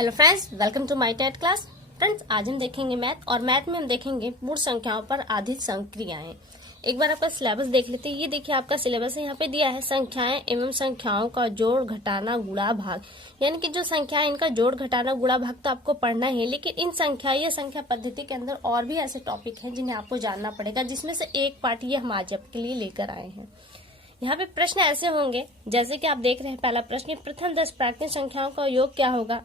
Hello friends, welcome to my TET class. Friends, आज हम देखेंगे मैथ और मैथ में हम देखेंगे पूर्ण संख्याओं पर आधारित संक्रियाएं। एक बार आपका सिलेबस देख लेते हैं। ये देखिए आपका सिलेबस है, यहाँ पे दिया है संख्याएं एवं संख्याओं का जोड़ घटाना गुणा भाग। यानी कि जो संख्याएं इनका जोड़ घटाना गुणा भाग तो आपको पढ़ना है, लेकिन इन संख्या या संख्या पद्धति के अंदर और भी ऐसे टॉपिक हैं जिन्हें आपको जानना पड़ेगा, जिसमें से एक पार्ट ये हम आज आपके लिए लेकर आए हैं। यहाँ पे प्रश्न ऐसे होंगे जैसे कि आप देख रहे हैं। पहला प्रश्न, प्रथम 10 प्राकृतिक संख्याओं का योग क्या होगा।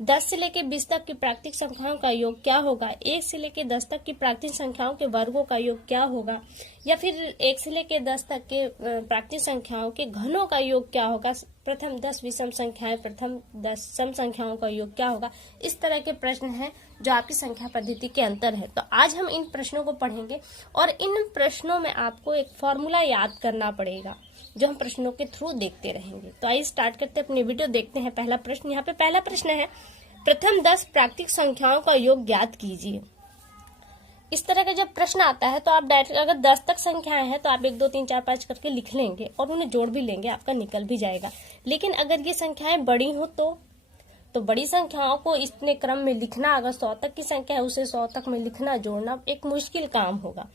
10 से लेकर 20 तक की प्राकृतिक संख्याओं का योग क्या होगा। 1 से लेकर 10 तक की प्राकृतिक संख्याओं के वर्गों का योग क्या होगा। या फिर 1 से लेकर 10 तक के प्राकृतिक संख्याओं के घनों का योग क्या होगा। प्रथम 10 विषम संख्याएं, प्रथम 10 सम संख्याओं का योग क्या होगा। इस तरह के प्रश्न हैं जो आपकी संख्या पद्धति के अंतर है। तो आज हम इन प्रश्नों को पढ़ेंगे और इन प्रश्नों में आपको एक फॉर्मूला याद करना पड़ेगा जो हम प्रश्नों के थ्रू देखते रहेंगे। तो आइए स्टार्ट करते हैं, अपनी वीडियो देखते हैं। पहला प्रश्न, यहाँ पे पहला प्रश्न है, प्रथम 10 प्राकृतिक संख्याओं का योग ज्ञात कीजिए। इस तरह का जब प्रश्न आता है तो आप डायरेक्ट अगर 10 तक संख्याएं हैं तो आप 1 2 3 4 5 करके लिख लेंगे और उन्हें जोड़ भी लेंगे, आपका निकल भी जाएगा। लेकिन अगर ये संख्याएं बड़ी हो तो बड़ी संख्याओं को इतने क्रम में लिखना, अगर 100 तक की संख्या है उसे 100 तक में लिखना, जोड़ना एक मुश्किल काम होगा।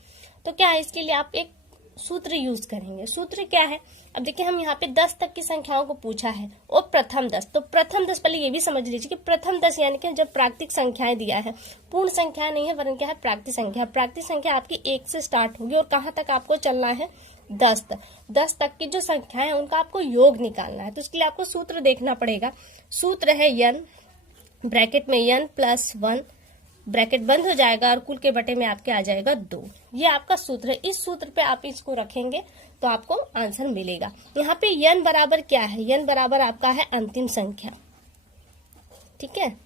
तो क्या है, इसके लिए आप एक सूत्र यूज करेंगे। सूत्र क्या है, अब देखिए हम यहाँ पे 10 तक की संख्याओं को पूछा है और प्रथम 10। तो प्रथम 10 पहले ये भी समझ लीजिए कि प्रथम 10 यानी कि जब प्राकृतिक संख्याएं दिया है, पूर्ण संख्या नहीं है वरन क्या है, प्राकृतिक संख्या। प्राकृतिक संख्या आपकी 1 से स्टार्ट होगी और कहाँ तक आपको चलना है, 10 तक। 10 तक की जो संख्या है उनका आपको योग निकालना है। तो इसके लिए आपको सूत्र देखना पड़ेगा। सूत्र है n, ब्रैकेट में n प्लस 1, ब्रैकेट बंद हो जाएगा और कुल के बटे में आपके आ जाएगा 2। ये आपका सूत्र है। इस सूत्र पे आप इसको रखेंगे तो आपको आंसर मिलेगा। यहाँ पे n बराबर क्या है, n बराबर आपका है अंतिम संख्या। ठीक है,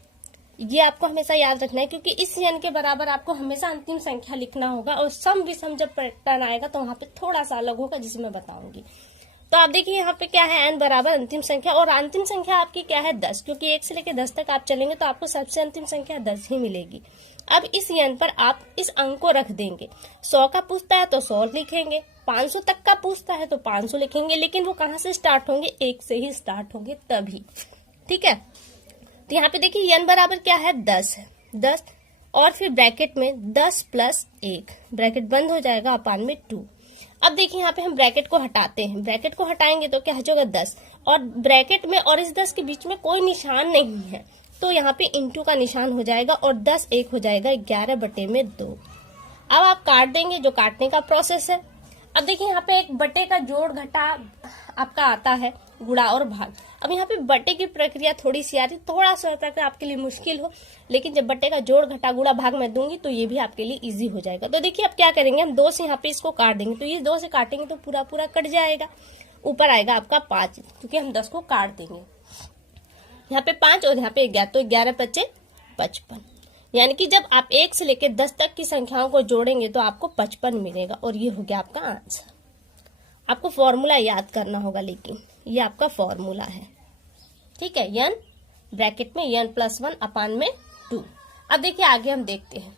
ये आपको हमेशा याद रखना है क्योंकि इस n के बराबर आपको हमेशा अंतिम संख्या लिखना होगा और सम विषम जब पैटर्न आएगा तो वहां पे थोड़ा सा अलग होगा जिसे मैं बताऊंगी। तो आप देखिए यहाँ पे क्या है, n बराबर अंतिम संख्या और अंतिम संख्या आपकी क्या है, 10। क्योंकि 1 से लेकर 10 तक आप चलेंगे तो आपको सबसे अंतिम संख्या 10 ही मिलेगी। अब इस n पर आप इस अंक को रख देंगे। 100 का पूछता है तो 100 लिखेंगे, 500 तक का पूछता है तो 500 लिखेंगे, लेकिन वो कहाँ से स्टार्ट होंगे, 1 से ही स्टार्ट होंगे तभी। ठीक है, तो यहाँ पे देखिए n बराबर क्या है, 10 है। 10 और फिर ब्रैकेट में 10 प्लस 1, ब्रैकेट बंद हो जाएगा अपान में 2। अब देखिए यहाँ पे हम ब्रैकेट को हटाते हैं। ब्रैकेट को हटाएंगे तो क्या हो 10 और ब्रैकेट में और इस 10 के बीच में कोई निशान नहीं है तो यहाँ पे इंटू का निशान हो जाएगा और 10 1 हो जाएगा 11 बटे में 2। अब आप काट देंगे, जो काटने का प्रोसेस है। अब देखिए यहाँ पे एक बटे का जोड़ घटा आपका आता है, गुणा और भाग। अब यहाँ पे बटे की प्रक्रिया थोड़ी सी आ रही, थोड़ा सा तक आपके लिए मुश्किल हो, लेकिन जब बटे का जोड़ घटा गुणा भाग मैं दूंगी तो ये भी आपके लिए इजी हो जाएगा। तो देखिए अब क्या करेंगे, हम 2 से यहाँ पे इसको काट देंगे। तो ये 2 से काटेंगे तो पूरा पूरा कट जाएगा, ऊपर आएगा आपका 5 क्योंकि हम 10 को काट देंगे। यहाँ पे 5 और यहाँ पे 11, तो 11 बचे 55। यानी कि जब आप 1 से लेकर 10 तक की संख्याओं को जोड़ेंगे तो आपको 55 मिलेगा और ये हो गया आपका आंसर। आपको फॉर्मूला याद करना होगा, लेकिन ये आपका फॉर्मूला है। ठीक है, n ब्रैकेट में n प्लस 1 अपान में 2। अब देखिए आगे हम देखते हैं।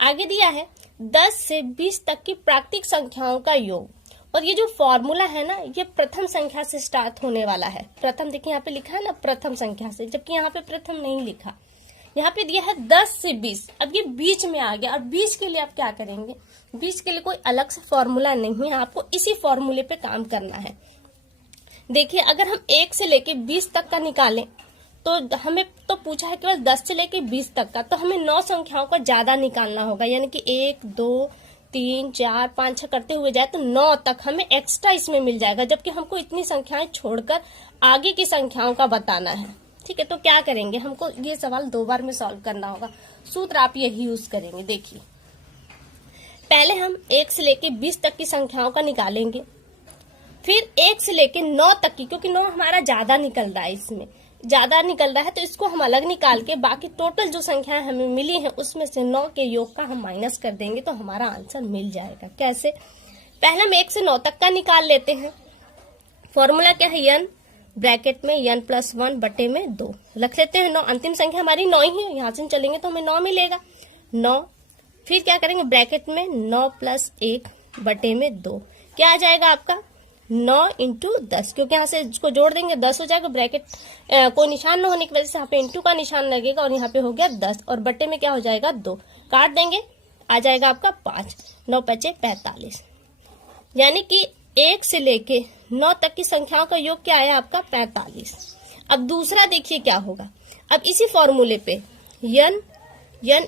आगे दिया है 10 से 20 तक की प्राकृतिक संख्याओं का योग, और ये जो फॉर्मूला है ना, ये प्रथम संख्या से स्टार्ट होने वाला है। प्रथम देखिए यहाँ पे लिखा है ना, प्रथम संख्या से, जबकि यहाँ पे प्रथम नहीं लिखा। यहाँ पे दिया है 10 से 20, अब ये बीच में आ गया। और बीच के लिए आप क्या करेंगे, बीच के लिए कोई अलग से फॉर्मूला नहीं है, आपको इसी फॉर्मूले पे काम करना है। देखिए अगर हम 1 से लेके 20 तक का निकालें तो हमें तो पूछा है केवल 10 से लेके 20 तक का, तो हमें 9 संख्याओं का ज्यादा निकालना होगा। यानी कि 1 2 3 4 5 6 करते हुए जाए तो 9 तक हमें एक्स्ट्रा इसमें मिल जाएगा, जबकि हमको इतनी संख्याएं छोड़कर आगे की संख्याओं का बताना है। ठीक है, तो क्या करेंगे, हमको ये सवाल 2 बार में सॉल्व करना होगा। सूत्र आप यही यूज करेंगे। देखिए पहले हम 1 से लेके 20 तक की संख्याओं का निकालेंगे, फिर 1 से लेके 9 तक की, क्योंकि 9 हमारा ज्यादा निकल रहा है, इसमें ज्यादा निकल रहा है तो इसको हम अलग निकाल के बाकी टोटल जो संख्याएं हमें मिली हैं उसमें से 9 के योग का हम माइनस कर देंगे तो हमारा आंसर मिल जाएगा। कैसे, पहले हम 1 से 9 तक का निकाल लेते हैं। फॉर्मूला क्या है, n ब्रैकेट में n प्लस 1 बटे में 2 रख लेते हैं। 9 अंतिम संख्या हमारी 9 ही है, यहाँ से चलेंगे तो हमें 9 मिलेगा। 9 फिर क्या करेंगे, ब्रैकेट में 9 प्लस 1 बटे में 2, क्या आ जाएगा आपका 9 इंटू 10, क्योंकि यहाँ से इसको जोड़ देंगे 10 हो जाएगा, ब्रैकेट कोई निशान न होने की वजह से यहाँ पे इंटू का निशान लगेगा और यहाँ पे हो गया 10 और बट्टे में क्या हो जाएगा 2, काट देंगे आ जाएगा आपका 5, 9 5 45, यानी कि 1 से लेके 9 तक की संख्याओं का योग क्या आया आपका 45। अब दूसरा देखिए क्या होगा, अब इसी फॉर्मूले पे n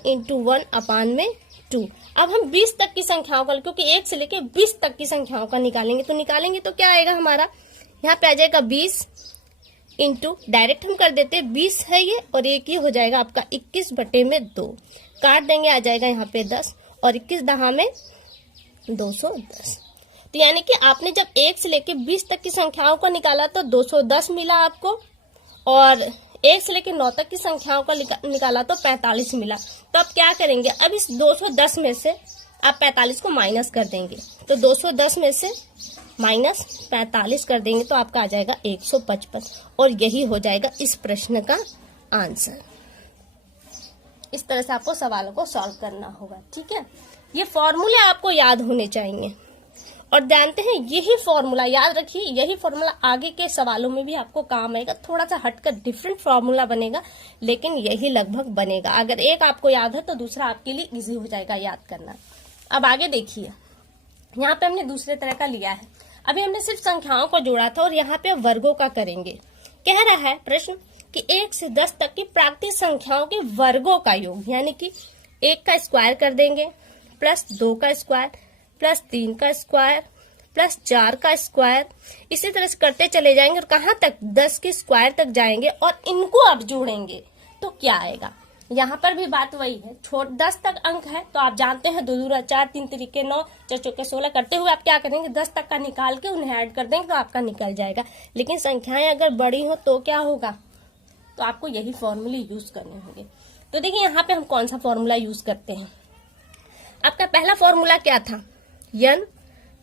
इंटू 1 अपान में 2, अब हम 20 तक की संख्याओं का, क्योंकि 1 से लेके 20 तक की संख्याओं का निकालेंगे तो क्या आएगा हमारा, यहाँ पे आ जाएगा 20 इंटू, डायरेक्ट हम कर देते 20 है ये और एक ही हो जाएगा आपका 21 बटे में 2, काट देंगे आ जाएगा यहाँ पे 10 और 21 दहा में 210। तो यानी कि आपने जब 1 से लेके 20 तक की संख्याओं को निकाला तो 210 मिला आपको, और 1 से लेके 9 तक की संख्याओं का निकाला तो 45 मिला। तो आप क्या करेंगे, अब इस 210 में से आप 45 को माइनस कर देंगे, तो 210 में से माइनस 45 कर देंगे तो आपका आ जाएगा 155, और यही हो जाएगा इस प्रश्न का आंसर। इस तरह से आपको सवालों को सॉल्व करना होगा, ठीक है। ये फॉर्मूले आपको याद होने चाहिए, और जानते हैं यही फॉर्मूला याद रखिए, यही फॉर्मूला आगे के सवालों में भी आपको काम आएगा। थोड़ा सा हटकर डिफरेंट फॉर्मूला बनेगा, लेकिन यही लगभग बनेगा। अगर एक आपको याद है तो दूसरा आपके लिए इजी हो जाएगा याद करना। अब आगे देखिए, यहाँ पे हमने दूसरे तरह का लिया है। अभी हमने सिर्फ संख्याओं को जोड़ा था और यहाँ पे वर्गों का करेंगे। कह रहा है प्रश्न कि 1 से 10 तक की प्राकृतिक संख्याओं के वर्गों का योग, यानी कि 1 का स्क्वायर कर देंगे प्लस 2 का स्क्वायर प्लस 3 का स्क्वायर प्लस 4 का स्क्वायर, इसी तरह से करते चले जाएंगे और कहाँ तक 10 के स्क्वायर तक जाएंगे और इनको आप जोड़ेंगे तो क्या आएगा। यहाँ पर भी बात वही है, 10 तक अंक है तो आप जानते हैं 2 दूरा 4, 3 तरीके 9, 4 चौके 16 करते हुए आप क्या करेंगे 10 तक का निकाल के उन्हें ऐड कर देंगे तो आपका निकल जाएगा। लेकिन संख्याएं अगर बड़ी हो तो क्या होगा, तो आपको यही फॉर्मूले यूज करने होंगे। तो देखिए यहाँ पे हम कौन सा फॉर्मूला यूज करते हैं। आपका पहला फॉर्मूला क्या था, n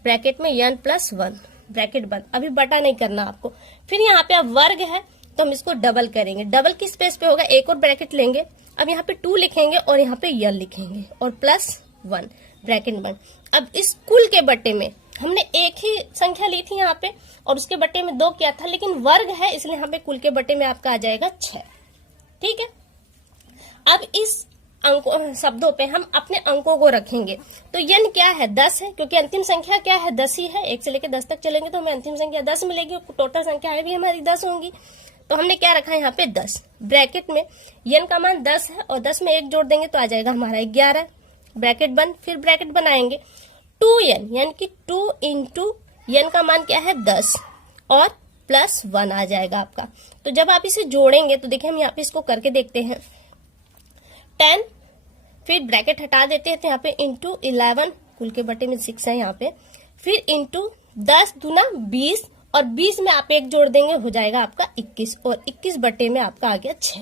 ब्रैकेट में n प्लस 1 ब्रैकेट बंद, अभी बटा नहीं करना आपको। फिर यहाँ पे अब वर्ग है तो हम इसको डबल करेंगे, डबल की स्पेस पे होगा एक और ब्रैकेट लेंगे, अब यहाँ पे 2 लिखेंगे और यहाँ पे n लिखेंगे और प्लस 1 ब्रैकेट बंद। अब इस कुल के बट्टे में हमने एक ही संख्या ली थी यहाँ पे और उसके बट्टे में 2 किया था, लेकिन वर्ग है इसलिए यहाँ पे कुल के बट्टे में आपका आ जाएगा 6, ठीक है। अब इस अंकों शब्दों पे हम अपने अंकों को रखेंगे, तो n क्या है 10 है, क्योंकि अंतिम संख्या क्या है 10 ही है। 1 से लेकर 10 तक चलेंगे तो हमें अंतिम संख्या 10 मिलेगी, टोटल संख्याएं भी हमारी 10 होंगी। तो हमने क्या रखा है यहाँ पे 10, ब्रैकेट में n का मान 10 है और 10 में 1 जोड़ देंगे तो आ जाएगा हमारा 11, ब्रैकेट बंद। फिर ब्रैकेट बनाएंगे 2n, यानी कि 2 इंटू n का मान क्या है 10 और प्लस 1 आ जाएगा आपका। तो जब आप इसे जोड़ेंगे तो देखिए हम यहाँ पे इसको करके देखते हैं, 10 फिर ब्रैकेट हटा देते हैं तो यहाँ पे इंटू 11, कुल के बटे में 6 है यहाँ पे, फिर इंटू 10 दूना 20 और 20 में आप 1 जोड़ देंगे हो जाएगा आपका 21 और 21 बटे में आपका आ गया 6।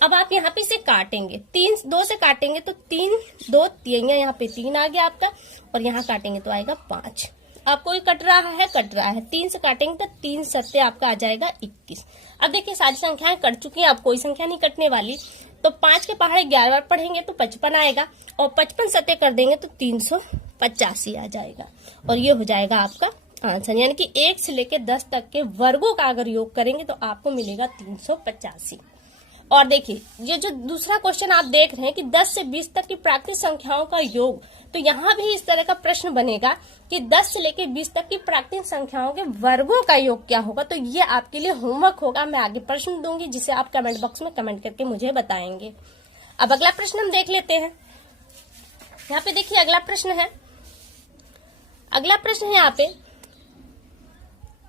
अब आप यहाँ पे इसे काटेंगे, 2 से काटेंगे तो 3 2 3, यहाँ पे 3 आ गया आपका और यहाँ काटेंगे तो आएगा 5। आपको ये कट रहा है 3 से काटेंगे तो 3 सत्ते आपका आ जाएगा 21। अब देखिए सारी संख्याएं कट चुकी हैं, अब कोई संख्या नहीं कटने वाली, तो 5 के पहाड़े 11 बार पढ़ेंगे तो 55 आएगा और 55 सत्ते कर देंगे तो 385 आ जाएगा और ये हो जाएगा आपका आंसर। यानी कि 1 से लेकर 10 तक के वर्गों का अगर योग करेंगे तो आपको मिलेगा 385। और देखिए ये जो दूसरा क्वेश्चन आप देख रहे हैं कि 10 से 20 तक की प्राकृतिक संख्याओं का योग, तो यहाँ भी इस तरह का प्रश्न बनेगा कि 10 से लेकर 20 तक की प्राकृतिक संख्याओं के वर्गों का योग क्या होगा। तो ये आपके लिए होमवर्क होगा, मैं आगे प्रश्न दूंगी जिसे आप कमेंट बॉक्स में कमेंट करके मुझे बताएंगे। अब अगला प्रश्न हम देख लेते हैं। यहाँ पे देखिए अगला प्रश्न है यहाँ पे,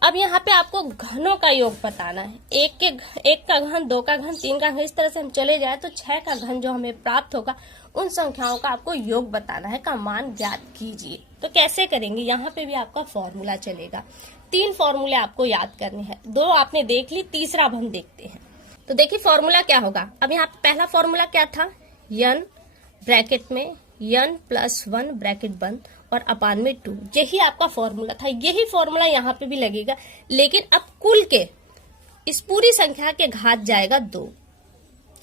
अब यहाँ पे आपको घनों का योग बताना है। 1 का घन, 2 का घन, 3 का घन, इस तरह से हम चले जाए तो 6 का घन जो हमें प्राप्त होगा उन संख्याओं का आपको योग बताना है, का मान ज्ञात कीजिए। तो कैसे करेंगे, यहाँ पे भी आपका फॉर्मूला चलेगा। 3 फॉर्मूले आपको याद करने हैं, 2 आपने देख ली, तीसरा अब हम देखते हैं। तो देखिए फॉर्मूला क्या होगा। अब यहाँ पे पहला फॉर्मूला क्या था, n ब्रैकेट में n प्लस 1 ब्रैकेट बंद और अपान में 2, यही आपका फॉर्मूला था। यही फॉर्मूला यहाँ पे भी लगेगा, लेकिन अब कुल के इस पूरी संख्या के घात जाएगा 2,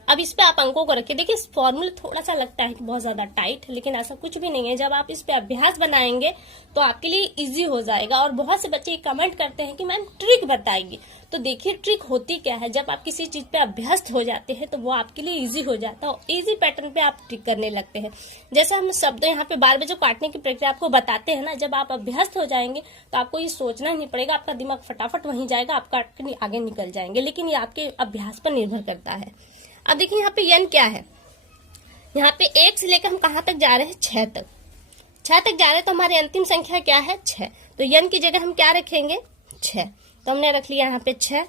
अब इस पे आप अंकों को रखिए। देखिए फॉर्मूला थोड़ा सा लगता है कि बहुत ज्यादा टाइट है, लेकिन ऐसा कुछ भी नहीं है। जब आप इस पे अभ्यास बनाएंगे तो आपके लिए इजी हो जाएगा। और बहुत से बच्चे कमेंट करते हैं कि मैम ट्रिक बताएगी, तो देखिए ट्रिक होती क्या है। जब आप किसी चीज पे अभ्यस्त हो जाते हैं तो वो आपके लिए इजी हो जाता है और इजी पैटर्न पे आप ट्रिक करने लगते हैं। जैसे हम शब्द यहाँ पे बार बार जो काटने की प्रक्रिया आपको बताते हैं ना, जब आप अभ्यस्त हो जाएंगे तो आपको ये सोचना ही नहीं पड़ेगा, आपका दिमाग फटाफट वहीं जाएगा, आप काट के आगे निकल जाएंगे। लेकिन ये आपके अभ्यास पर निर्भर करता है। अब देखिए यहाँ पे यन क्या है, यहाँ पे 1 से लेकर हम कहाँ तक जा रहे हैं, 6 तक। 6 तक जा रहे हैं तो हमारी अंतिम संख्या क्या है, 6। तो यन की जगह हम क्या रखेंगे, 6। तो हमने रख लिया यहाँ पे 6,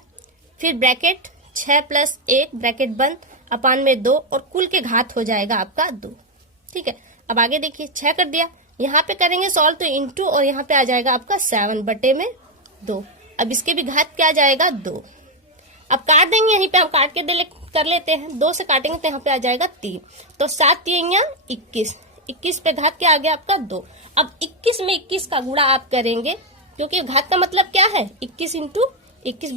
फिर ब्रैकेट 6 + 1 ब्रैकेट बंद अपान में 2 और कुल के घात हो जाएगा आपका 2। ठीक है, अब आगे देखिए 6 कर दिया, यहाँ पे करेंगे सॉल्व तो इंटू और यहाँ पे आ जाएगा आपका 7/2। अब इसके भी घात क्या आ जाएगा, 2। अब काट देंगे, यहीं पे हम काट के कर लेते हैं। 2 से काटेंगे तो यहाँ पे आ जाएगा 3। तो 7 3 21, 21 पे घात क्या आ गया आपका 2। अब 21 में 21 का गुणा आप करेंगे, क्योंकि घात का मतलब क्या है, 21 × 21 =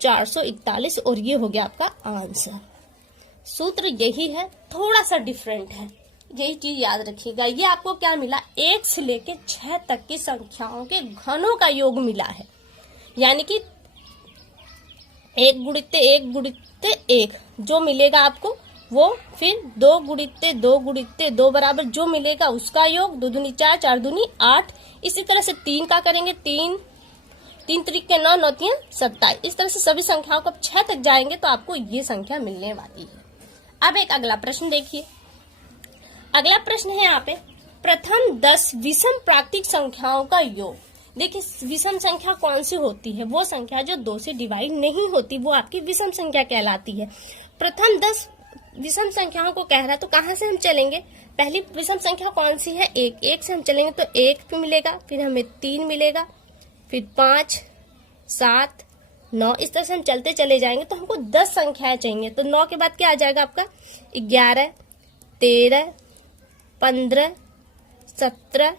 441 और ये हो गया आपका आंसर। सूत्र यही है, थोड़ा सा डिफरेंट है, यही चीज याद रखिएगा। ये आपको क्या मिला, 1 से लेके 6 तक की संख्याओं के घनों का योग मिला है। यानी कि 1 × 1 × 1 जो मिलेगा आपको वो, फिर 2 × 2 × 2 बराबर जो मिलेगा उसका योग, 2 दूनी 4 4 दूनी 8। इसी तरह से 3 का करेंगे, 3 3 × 9 9 × 27। इस तरह से सभी संख्याओं को 6 तक जाएंगे तो आपको ये संख्या मिलने वाली है। अब एक अगला प्रश्न देखिए। अगला प्रश्न है यहाँ पे, प्रथम 10 विषम प्राकृतिक संख्याओं का योग। देखिए विषम संख्या कौन सी होती है, वो संख्या जो 2 से डिवाइड नहीं होती वो आपकी विषम संख्या कहलाती है। प्रथम 10 विषम संख्याओं को कह रहा है तो कहाँ से हम चलेंगे, पहली विषम संख्या कौन सी है, 1। 1 से हम चलेंगे तो 1 मिलेगा, फिर हमें 3 मिलेगा, फिर 5 7 9। इस तरह से हम चलते चले जाएंगे तो हमको 10 संख्याएं चाहिए। तो 9 के बाद क्या आ जाएगा आपका, 11 13 15 17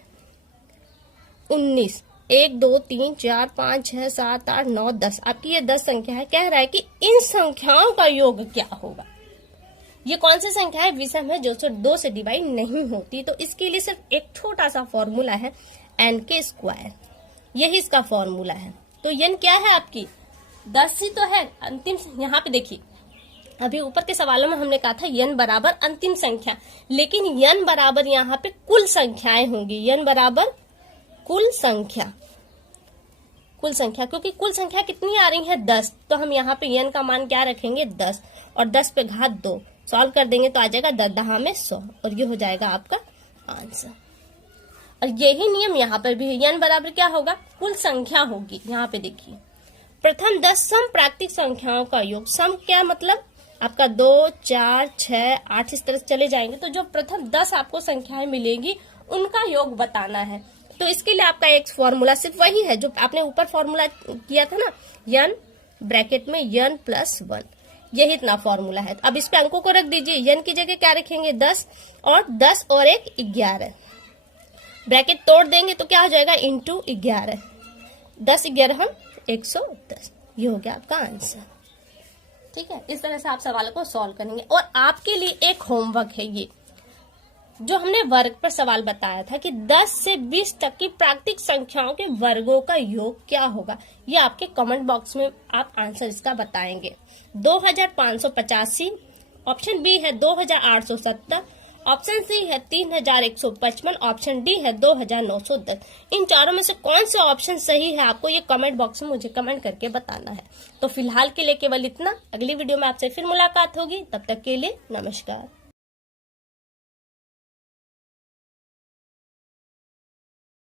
19 1 2 3 4 5 6 7 8 9 10। आपकी ये 10 संख्या है। कह रहा है कि इन संख्याओं का योग क्या होगा। ये कौन सी संख्या है, विषम है, जो 2 से डिवाइड नहीं होती। तो इसके लिए सिर्फ एक छोटा सा फॉर्मूला है, n², यही इसका फॉर्मूला है। तो n क्या है आपकी, 10 ही तो है अंतिम। यहाँ पे देखिए अभी ऊपर के सवालों में हमने कहा था n बराबर अंतिम संख्या, लेकिन n बराबर यहाँ पे कुल संख्याएं होंगी। n बराबर कुल संख्या, क्योंकि कुल संख्या कितनी आ रही है, 10। तो हम यहाँ पे n का मान क्या रखेंगे, 10 और 10 पे घात 2। सॉल्व कर देंगे तो आ जाएगा 10 10 में 100 और ये हो जाएगा आपका आंसर। और यही नियम यहाँ पर भी है, n बराबर क्या होगा, कुल संख्या होगी। यहाँ पे देखिए प्रथम 10 सम प्राकृतिक संख्याओं का योग। सम क्या मतलब, आपका 2 4 6 8 इस तरह से चले जाएंगे तो जो प्रथम 10 आपको संख्याएं मिलेंगी उनका योग बताना है। तो इसके लिए आपका एक फॉर्मूला सिर्फ वही है जो आपने ऊपर फॉर्मूला किया था ना, n ब्रैकेट में n + 1, यही इतना फॉर्मूला है। अब इस पे अंकों को रख दीजिए, n की जगह क्या रखेंगे, 10 और 10 और 1 11। ब्रैकेट तोड़ देंगे तो क्या हो जाएगा, इंटू 11, 10 11 110। ये हो गया आपका आंसर। ठीक है, इस तरह से आप सवालों को सॉल्व करेंगे। और आपके लिए एक होमवर्क है, ये जो हमने वर्ग पर सवाल बताया था कि 10 से 20 तक की प्राकृतिक संख्याओं के वर्गों का योग क्या होगा। ये आपके कमेंट बॉक्स में आप आंसर इसका बताएंगे। 2585, ऑप्शन बी है 2870, ऑप्शन सी है 3155, ऑप्शन डी है 2910। इन चारों में से कौन सा ऑप्शन सही है आपको ये कमेंट बॉक्स में मुझे कमेंट करके बताना है। तो फिलहाल के लिए केवल इतना, अगली वीडियो में आपसे फिर मुलाकात होगी, तब तक के लिए नमस्कार।